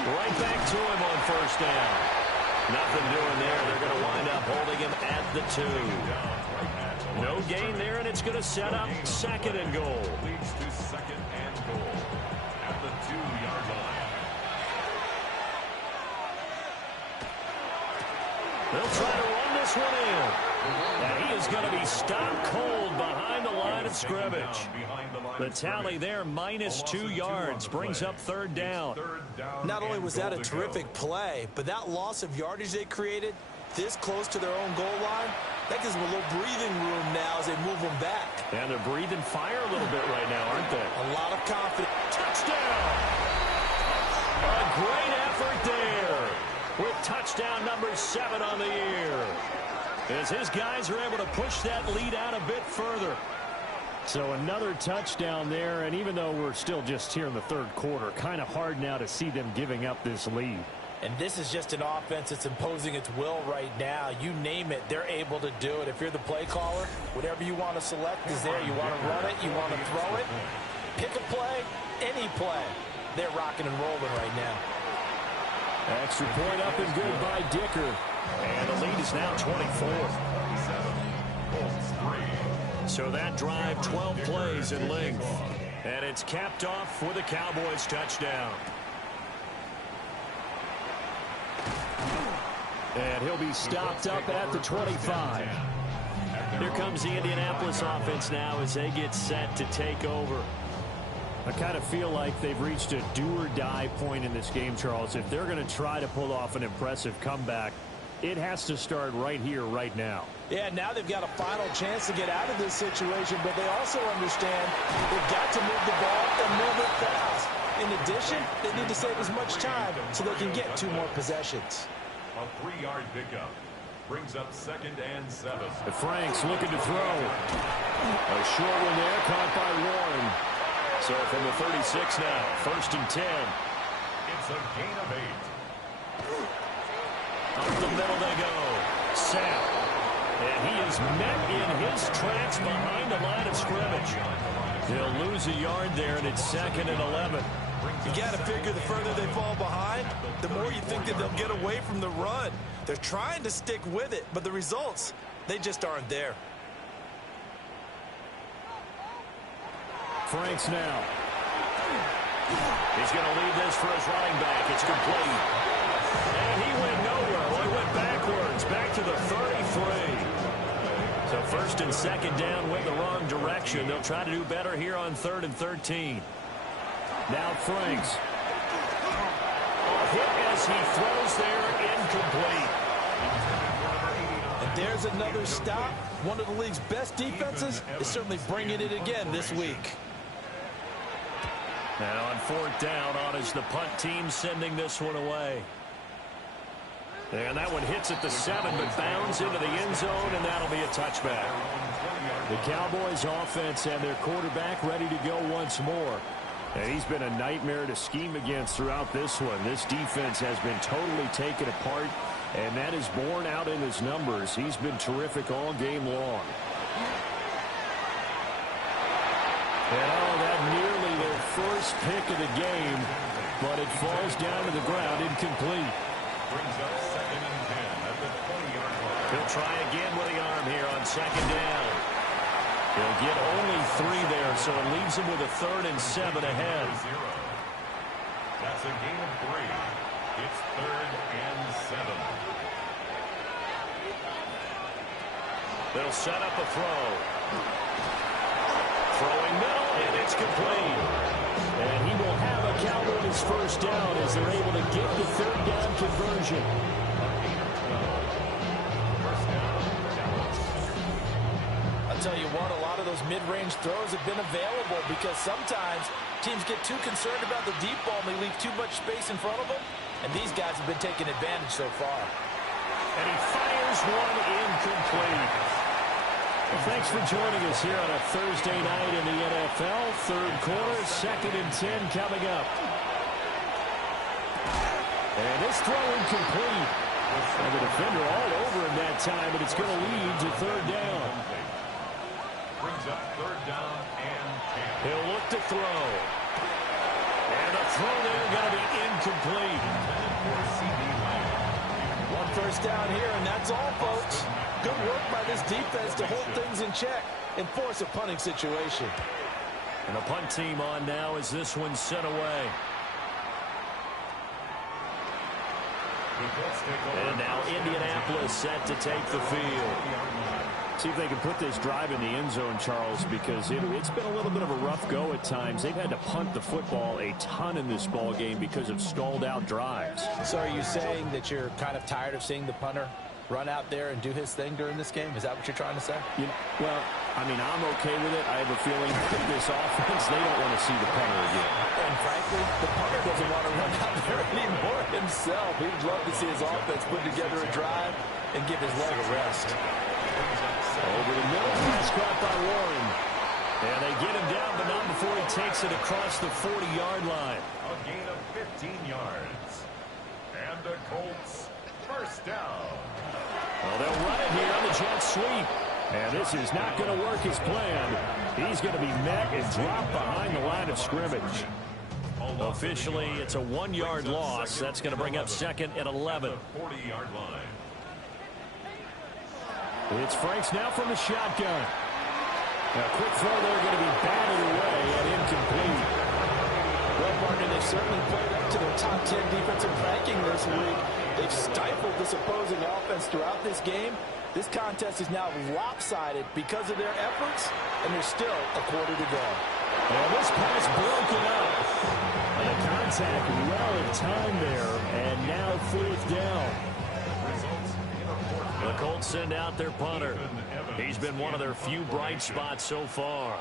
Right back to him on 1st down. Nothing doing there. They're going to wind up holding him at the 2. No gain there, and it's going to set up 2nd and goal. Leads to 2nd and goal at the 2-yard line. They'll try to run this one in. And he is going to be stopped cold behind the line of scrimmage. The tally there, -2 yards, brings up 3rd down. Not only was that a terrific play, but that loss of yardage they created this close to their own goal line, that gives them a little breathing room now as they move them back. And they're breathing fire a little bit right now, aren't they? A lot of confidence. Touchdown! A great effort there with touchdown number 7 on the year. As his guys are able to push that lead out a bit further. So another touchdown there, and even though we're still just here in the 3rd quarter, kind of hard now to see them giving up this lead. And this is just an offense that's imposing its will right now. You name it, they're able to do it. If you're the play caller, whatever you want to select is there. You want to run it, you want to throw it, pick a play, any play. They're rocking and rolling right now. Extra point up and good by Dicker. And the lead is now 24. So that drive, 12 plays in length. And it's capped off with a Cowboys touchdown. And he'll be stopped up at the 25. Here comes the Indianapolis offense now as they get set to take over. I kind of feel like they've reached a do-or-die point in this game, Charles. If they're going to try to pull off an impressive comeback, it has to start right here, right now. Yeah, now they've got a final chance to get out of this situation, but they also understand they've got to move the ball and move it fast. In addition, they need to save as much time so they can get 2 more possessions. A 3-yard pickup brings up 2nd and 7. Frank's looking to throw. A short one there, caught by Warren. So from the 36 now, 1st and 10. It's a gain of 8. Up the middle they go. Sapp. And he is met in his tracks behind the line of scrimmage. They'll lose a yard there, and it's 2nd and 11. You got to figure the further they fall behind, the more you think that they'll get away from the run. They're trying to stick with it, but the results, they just aren't there. Franks now. He's going to leave this for his running back. It's complete. And he went nowhere. Well, he went backwards, back to the 33. So 1st and 2nd down went the wrong direction. They'll try to do better here on 3rd and 13. Now Franks. A hit as he throws there, incomplete. And there's another stop. One of the league's best defenses is certainly bringing it again this week. Now on 4th down, on is the punt team sending this one away. And that one hits at the 7, but bounds into the end zone, and that'll be a touchback. The Cowboys offense and their quarterback ready to go once more. And he's been a nightmare to scheme against throughout this one. This defense has been totally taken apart, and that is borne out in his numbers. He's been terrific all game long. And oh, that nearly their first pick of the game, but it falls down to the ground incomplete. Brings up 2nd and 10 at the 20-yard line. He'll try again with the arm here on 2nd down. He'll get only 3 there, so it leaves him with a 3rd and 7 ahead. That's a gain of 3. It's 3rd and 7. They'll set up a throw. Throwing middle, and it's complete. And he will have a Cowboys first down as they're able to get the 3rd down conversion. I'll tell you what, a lot of those mid-range throws have been available because sometimes teams get too concerned about the deep ball and they leave too much space in front of them. And these guys have been taking advantage so far. And he fires one incomplete. Well, thanks for joining us here on a Thursday night in the NFL. 3rd quarter, 2nd and 10 coming up. And this throw incomplete. And the defender all over him that time, but it's going to lead to 3rd down. Brings up 3rd down and 10. He'll look to throw. And the throw there going to be incomplete. One first down here, and that's all, folks. Good work by this defense to hold things in check and force a punting situation. And a punt team on now as this one's sent away. And now Indianapolis set to take the field. See if they can put this drive in the end zone, Charles, because it's been a little bit of a rough go at times. They've had to punt the football a ton in this ball game because of stalled out drives. So are you saying that you're kind of tired of seeing the punter run out there and do his thing during this game? Is that what you're trying to say? Well, I mean, I'm okay with it. I have a feeling that this offense, they don't want to see the punter again. And frankly, the punter doesn't want to run out there anymore himself. He'd love to see his offense put together a drive and give his leg a rest. Over the middle, pass caught by Warren. And they get him down, but not before he takes it across the 40-yard line. A gain of 15 yards. And the Colts first down. Well, they'll run it here on the jet sweep. And this is not going to work as planned. He's going to be met and dropped behind the line of scrimmage. Officially, it's a 1-yard loss. That's going to bring up 2nd and 11. 40-yard line. It's Franks now from the shotgun. A quick throw there going to be batted away and incomplete. Well, Martin, they've certainly played up to their top 10 defensive ranking this week. They've stifled this opposing offense throughout this game. This contest is now lopsided because of their efforts, and there's still a quarter to go. And this pass broken up. And a contact well in time there, and now 4th down. The Colts send out their punter. He's been one of their few bright spots so far.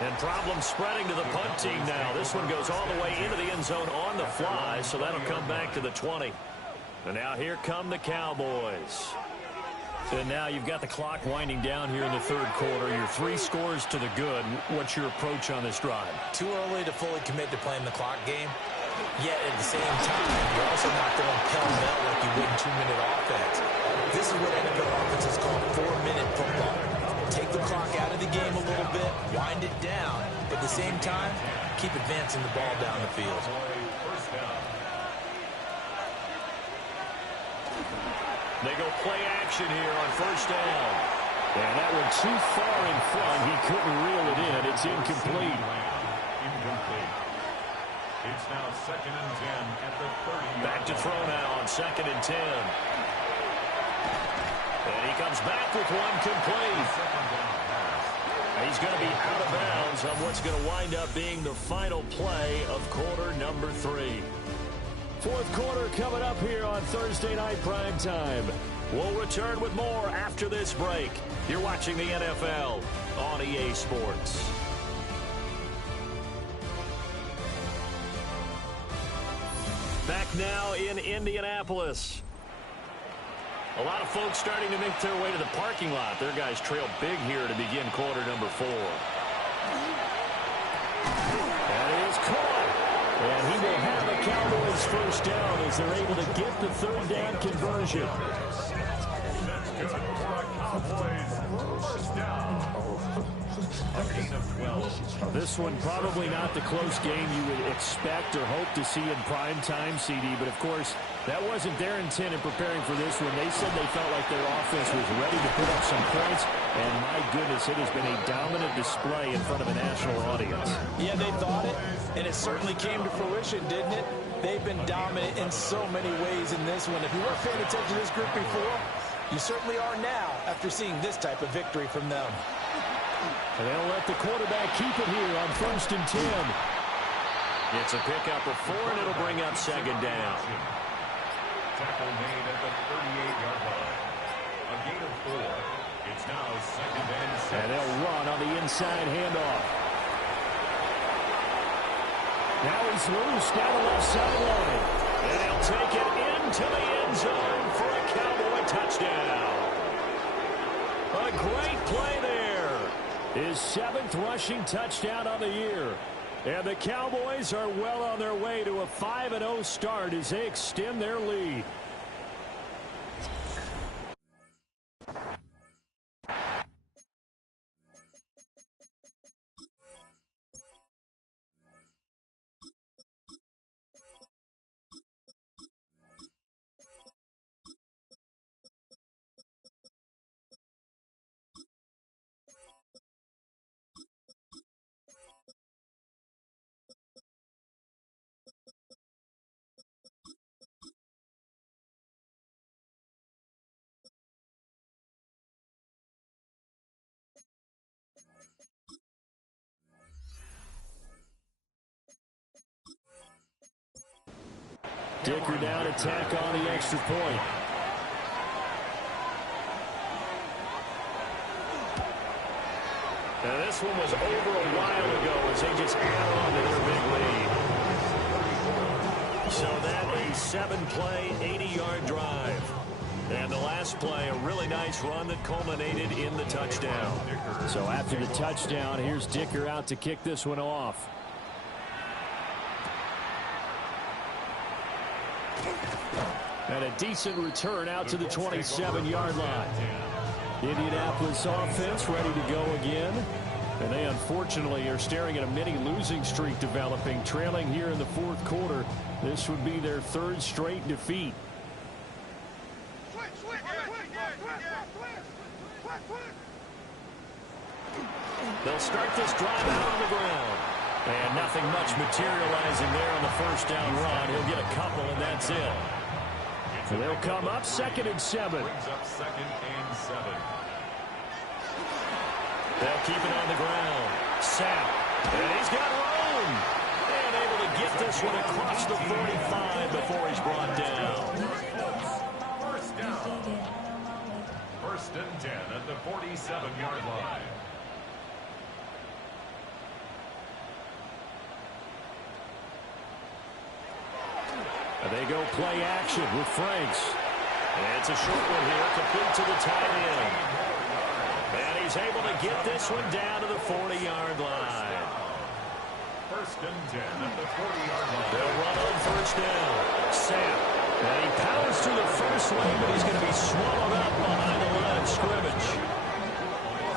And problems spreading to the punt team now. This one goes all the way into the end zone on the fly, so that'll come back to the 20. And now here come the Cowboys. And now you've got the clock winding down here in the 3rd quarter. Your 3 scores to the good. What's your approach on this drive? Too early to fully commit to playing the clock game. Yet at the same time, you're also not going pell-mell like you would in 2-minute offense. This is what NFL offenses call 4-minute football. Take the clock out of the game a little bit, wind it down, but at the same time, keep advancing the ball down the field. They go play action here on 1st down. And that one too far in front. He couldn't reel it in. It's incomplete. Incomplete. It's now 2nd and 10 at the 30. Back to throw now on 2nd and 10. And he comes back with one complete. He's going to be out of bounds on what's going to wind up being the final play of quarter number 3. 4th quarter coming up here on Thursday Night Primetime. We'll return with more after this break. You're watching the NFL on EA Sports. Back now in Indianapolis. A lot of folks starting to make their way to the parking lot. Their guys trail big here to begin quarter number 4. That is caught. And he will have the Cowboys first down as they're able to get the 3rd down conversion. Cowboys This one probably not the close game you would expect or hope to see in prime time, CD, but of course that wasn't their intent in preparing for this one. They said they felt like their offense was ready to put up some points, and my goodness, it has been a dominant display in front of a national audience. Yeah, they thought it, and it certainly came to fruition, didn't it? They've been dominant in so many ways in this one. If you weren't paying attention to this group before, you certainly are now after seeing this type of victory from them. And they'll let the quarterback keep it here on 1st and 10. It's a pickup of 4, and it'll bring up 2nd down. Tackle made at the 38-yard line. A gain of 4. It's now 2nd and 6. And they'll run on the inside handoff. Now he's loose down the left sideline. And he'll take it into the end zone for a Cowboy touchdown. A great play there. His 7th rushing touchdown on the year. And the Cowboys are well on their way to a 5-0 start as they extend their lead. Dicker down to tack on the extra point. Now this one was over a while ago as they just add on to their big lead. So that a 7-play, 80-yard drive. And the last play, a really nice run that culminated in the touchdown. So after the touchdown, here's Dicker out to kick this one off. And a decent return out to the 27-yard line. Indianapolis offense ready to go again. And they unfortunately are staring at a mini losing streak developing, trailing here in the 4th quarter. This would be their 3rd straight defeat. They'll start this drive out on the ground. And nothing much materializing there on the 1st down run. He'll get a couple, and that's it. So they'll come up 2nd and 7. Brings up 2nd and 7. They'll keep it on the ground. Sapp. And he's got room. And able to get this one across the 45 before he's brought down. 1st down. 1st and 10 at the 47-yard line. And they go play action with Franks. And it's a short one here, complete to the tight end. And he's able to get this one down to the 40-yard line. 1st and 10 at the 40-yard line. They'll run on 1st down. Sapp. And he powers through the first lane, but he's going to be swallowed up behind the line of scrimmage.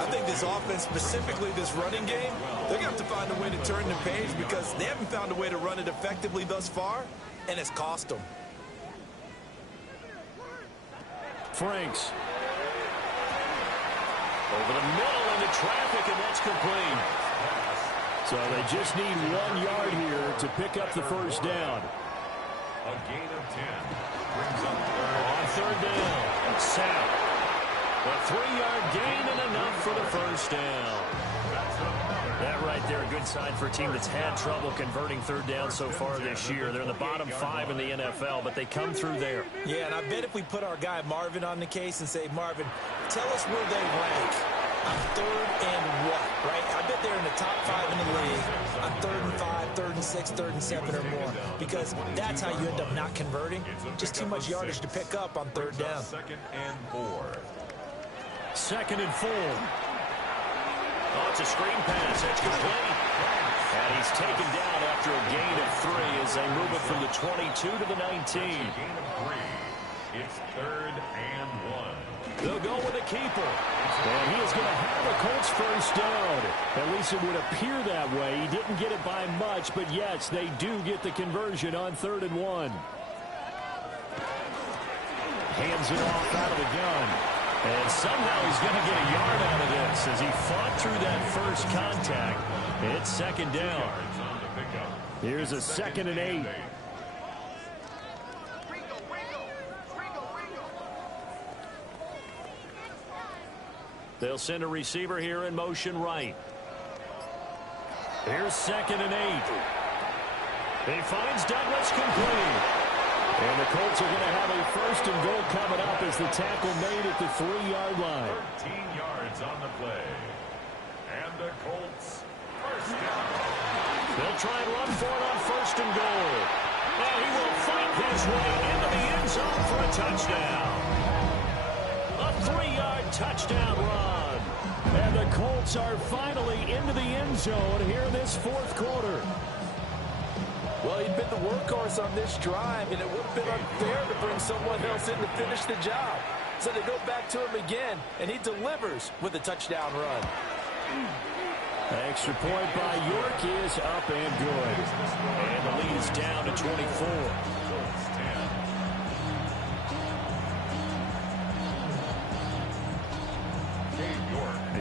I think this offense, specifically this running game, they're going to have to find a way to turn the page because they haven't found a way to run it effectively thus far, and it's cost them. Franks. Over the middle into traffic, and that's complete. So they just need 1 yard here to pick up the 1st down. A gain of 10. Brings up 3rd. On 3rd down, Sapp. A 3-yard gain and enough for the 1st down. That right there, a good sign for a team that's had trouble converting 3rd down so far this year. They're in the bottom 5 in the NFL, but they come through there. Yeah, and I bet if we put our guy Marvin on the case and say, Marvin, tell us where they rank on 3rd and what, right? I bet they're in the top 5 in the league on 3rd and 5, 3rd and 6, 3rd and 7 or more, because that's how you end up not converting. Just too much yardage to pick up on 3rd down. 2nd and 4. 2nd and 4. Oh, it's a screen pass. That's complete. And he's taken down after a gain of 3 as they move it from the 22 to the 19. Gain of 3. It's 3rd and 1. They'll go with a keeper. And he is going to have a Colts first down. At least it would appear that way. He didn't get it by much, but yes, they do get the conversion on 3rd and 1. Hands it off out of the gun. And somehow he's going to get a yard out of this as he fought through that first contact. It's 2nd down. Here's a 2nd and 8. They'll send a receiver here in motion right. Here's 2nd and 8. He finds Douglas complete. And the Colts are going to have a 1st and goal coming up as the tackle made at the 3-yard line. 13 yards on the play. And the Colts first down. They'll try and run for it on 1st and goal. And he will fight his way into the end zone for a touchdown. A 3-yard touchdown run. And the Colts are finally into the end zone here in this 4th quarter. Well, he'd been the workhorse on this drive, and it would have been unfair to bring someone else in to finish the job. So they go back to him again, and he delivers with a touchdown run. Extra point by York is up and good. And the lead is down to 24.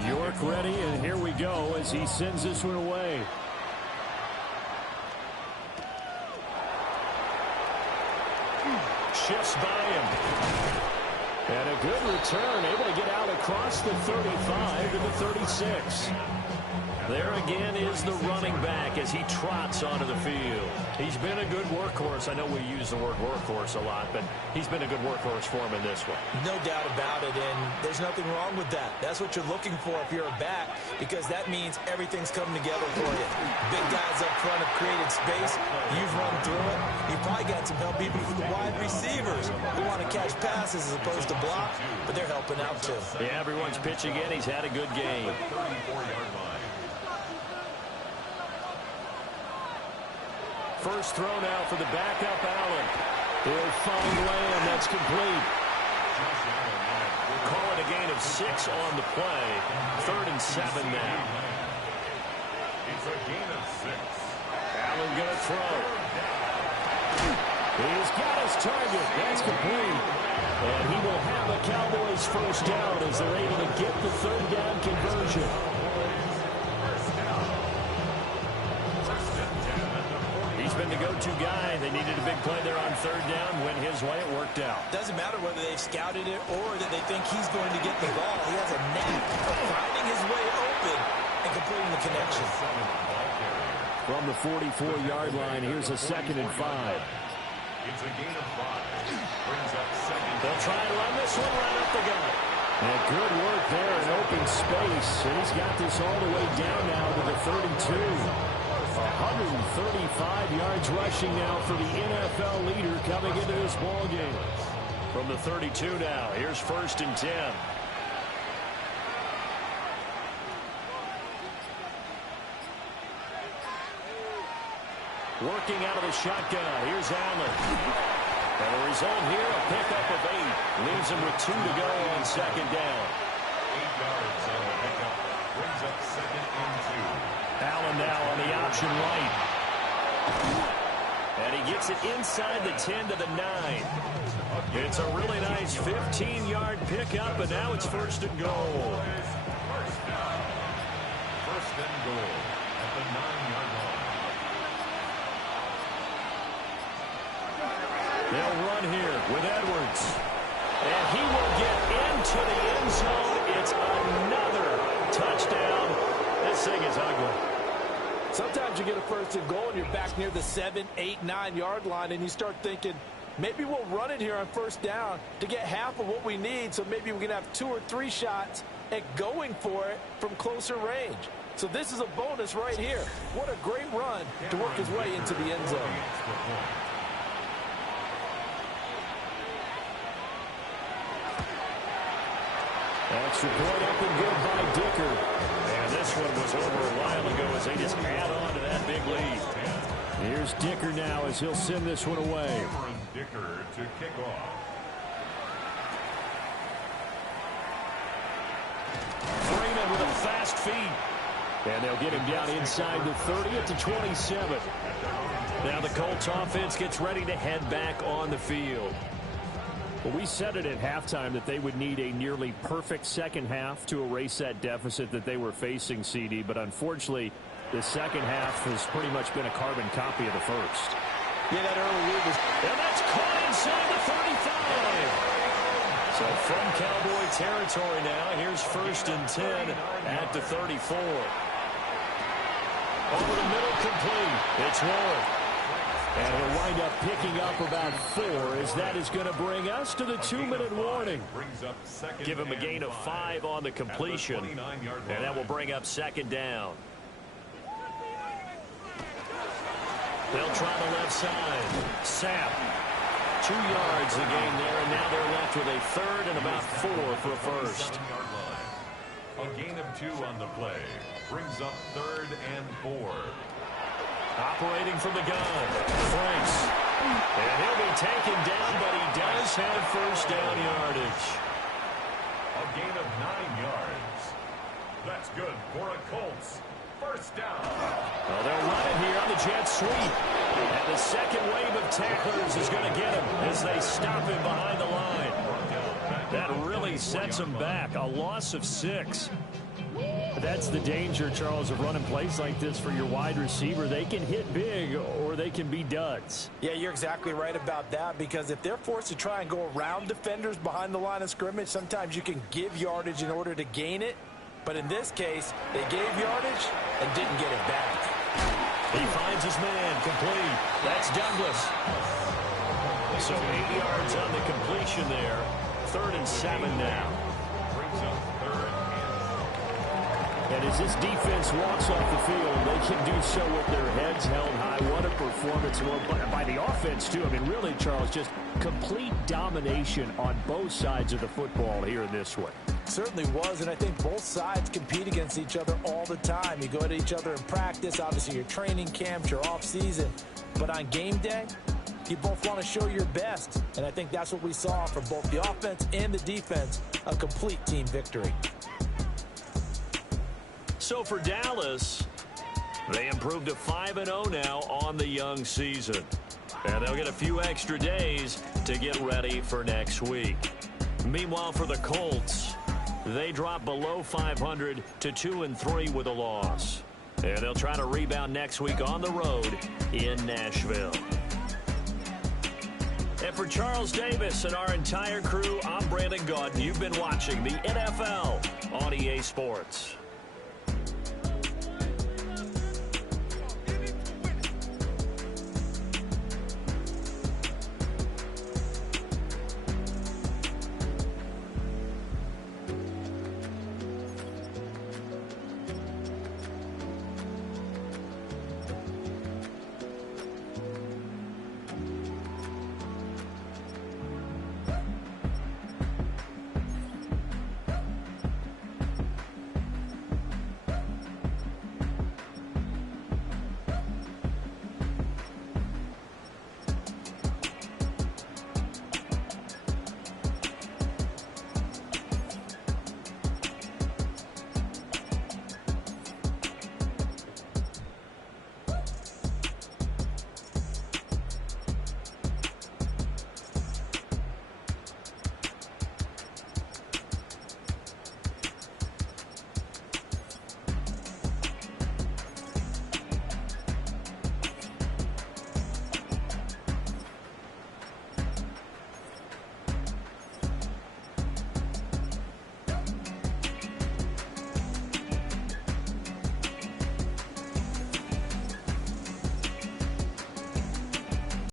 York ready, and here we go as he sends this one away. Shifts by him. And a good return, able to get out across the 35 to the 36. There again is the running back as he trots onto the field. He's been a good workhorse. I know we use the word workhorse a lot, but he's been a good workhorse for him in this one. No doubt about it, and there's nothing wrong with that. That's what you're looking for if you're a back, because that means everything's coming together for you. Big guys up front have created space. You've run through it. You've probably got some help even from the wide receivers who want to catch passes as opposed to block, but they're helping out too. Yeah, everyone's pitching in. He's had a good game. 34-yard line. First throw now for the backup, Allen. He'll find Lamb. That's complete. Call it a gain of 6 on the play. 3rd and 7 now. It's a gain of 6. Allen going to throw. He's got his target. That's complete. And he will have a Cowboys first down as they're able to get the 3rd down conversion. He's been the go-to guy. They needed a big play there on 3rd down. Went his way. It worked out. Doesn't matter whether they've scouted it or that they think he's going to get the ball. He has a knack of finding his way open and completing the connection. From the 44-yard line, here's a 2nd and 5. It's a gain of 5. Brings up 2nd. They'll try and run this one right up the gut. And good work there in open space. And he's got this all the way down now to the 32. 135 yards rushing now for the NFL leader coming into this ball game. From the 32 now, here's 1st and 10. Working out of the shotgun, here's Allen. And the result here, a pickup of 8. Leaves him with 2 to go on 2nd down. 8 yards on the pickup. Brings up 2nd and 2. Allen now on the option right. And he gets it inside the 10 to the 9. It's a really nice 15-yard pickup, and now it's 1st and goal. First down. 1st and goal at the 9-yard line. They'll run here with Edwards. And he will get into the end zone. It's another touchdown. This thing is ugly. Sometimes you get a 1st and goal and you're back near the 7, 8, 9-yard line, and you start thinking, maybe we'll run it here on 1st down to get half of what we need, so maybe we can have 2 or 3 shots at going for it from closer range. So this is a bonus right here. What a great run to work his way into the end zone. Extra point up and good by Dicker. And this one was over a while ago as they just add on to that big lead. Here's Dicker now as he'll send this one away. Dicker to kick off. Freeman with a fast feed. And they'll get him down inside the 30 at the 27. Now the Colts offense gets ready to head back on the field. Well, we said it at halftime that they would need a nearly perfect second half to erase that deficit that they were facing, CD. But unfortunately, the second half has pretty much been a carbon copy of the first. Yeah, that early lead was... And that's caught inside the 35. So from Cowboy territory now, here's 1st and 10 at the 34. Over the middle, complete. It's Ward. And he'll wind up picking up about 4 as that is going to bring us to the 2-minute warning. Give him a gain of 5 on the completion. And that will bring up 2nd down. They'll try the left side. Sapp. 2 yards the game there, and now they're left with a 3rd and about 4 for a first. A gain of 2 on the play. Brings up 3rd and 4. Operating from the gun. Franks. And he'll be taken down, but he does have 1st down yardage. A gain of 9 yards. That's good for a Colts. 1st down. Well, they'll run it here on the jet sweep. And the second wave of tacklers is going to get him as they stop him behind the line. That really sets him back. A loss of 6. That's the danger, Charles, of running plays like this for your wide receiver. They can hit big or they can be duds. Yeah, you're exactly right about that, because if they're forced to try and go around defenders behind the line of scrimmage, sometimes you can give yardage in order to gain it. But in this case, they gave yardage and didn't get it back. He finds his man, complete. That's Douglas. So 8 yards on the completion there. 3rd and 7 now. Brings up 3rd and as this defense walks off the field, they can do so with their heads held high. What a performance by the offense, too. I mean, really, Charles, just complete domination on both sides of the football here in this one. Certainly was, and I think both sides compete against each other all the time. You go at each other in practice, obviously your training camps, your off-season. But on game day, you both want to show your best. And I think that's what we saw from both the offense and the defense, a complete team victory. So for Dallas, they improved to 5-0 now on the young season. And they'll get a few extra days to get ready for next week. Meanwhile, for the Colts, they drop below 500 to 2-3 with a loss. And they'll try to rebound next week on the road in Nashville. And for Charles Davis and our entire crew, I'm Brandon Gaudin. You've been watching the NFL on EA Sports.